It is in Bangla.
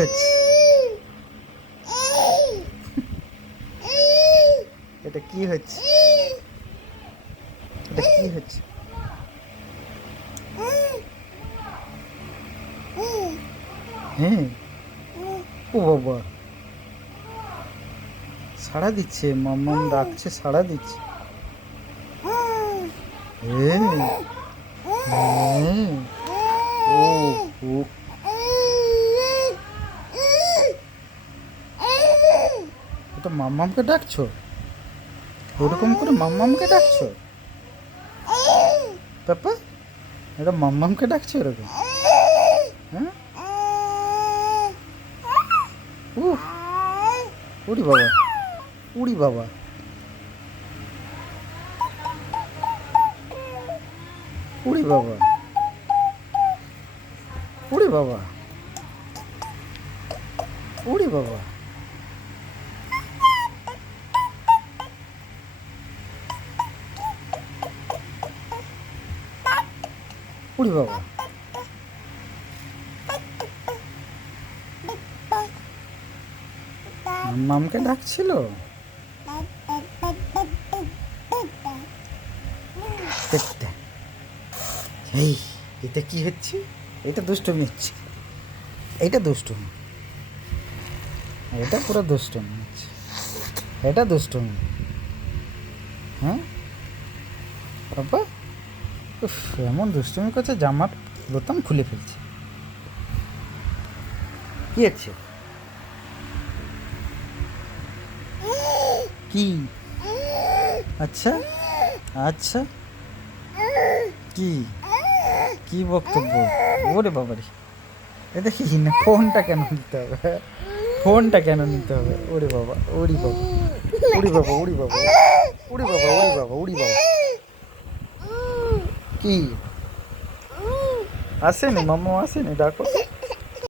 হচ্ছে? এটা কি হচ্ছে? এটা কি হচ্ছে? হ্যাঁ, ও বাবা, সাড়া দিচ্ছে, মাম্মাম ডাকছে, সাড়া দিচ্ছে। হ্যাঁ, হ্যাঁ, ও, ও, এটা মাম্মামকে ডাকছো? ওরকম করে মাম্মামকে ডাকছো? পাপা, এটা মাম্মামকে ডাকছো এরকম? হ্যাঁ, উহ, উড়ি বাবা, উড়ি বাবা, উড়ি বাবা, উড়ি বাবা, উড়ি বাবা, উড়ি বাবা। মাম্মামকে ডাকছিল? দেখতে, এই, এটা কি হচ্ছে? এটা দুষ্টুমি হচ্ছে, এইটা দুষ্টুমি, এটা পুরো দুষ্টুমি হচ্ছে, এটা দুষ্টুমি। হ্যাঁ বাবা, উফ, এমন দুষ্টুমি করছে, জামার বোতাম খুলে ফেলছে। কি হচ্ছে? কি? আচ্ছা, আচ্ছা, কি, কি বক্তব্য? ওরে বাবারে, এটা কি না, ফোনটা কেন নিতে হবে? ফোনটা কেন নিতে হবে? ওরে বাবা, ওরি বাবা, উড়ি বাবা, উড়ি বাবা, উড়ি বাবা, উড়ি বাবা, উড়ি বাবা। কি আসেনি? মাম্মা আসেনি? ডাকো।